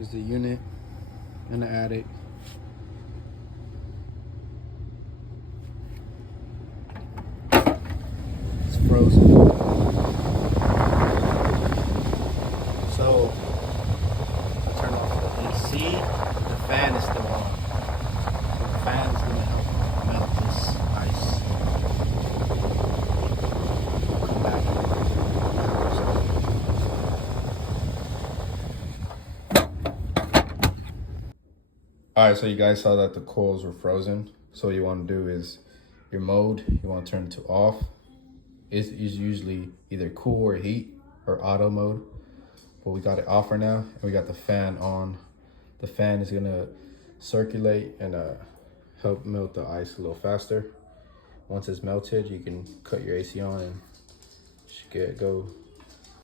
is the unit in the attic. It's frozen. So I turn off the AC. The fan is still on. So the fan is gonna help melt this ice. I'll come back in an hour or so. Alright, so you guys saw that the coils were frozen. So what you want to do is your mode, you want to turn it to off. It's usually either cool or heat or auto mode. But we got it off right now, and we got the fan on. The fan is gonna circulate and help melt the ice a little faster. Once it's melted, you can cut your AC on and should go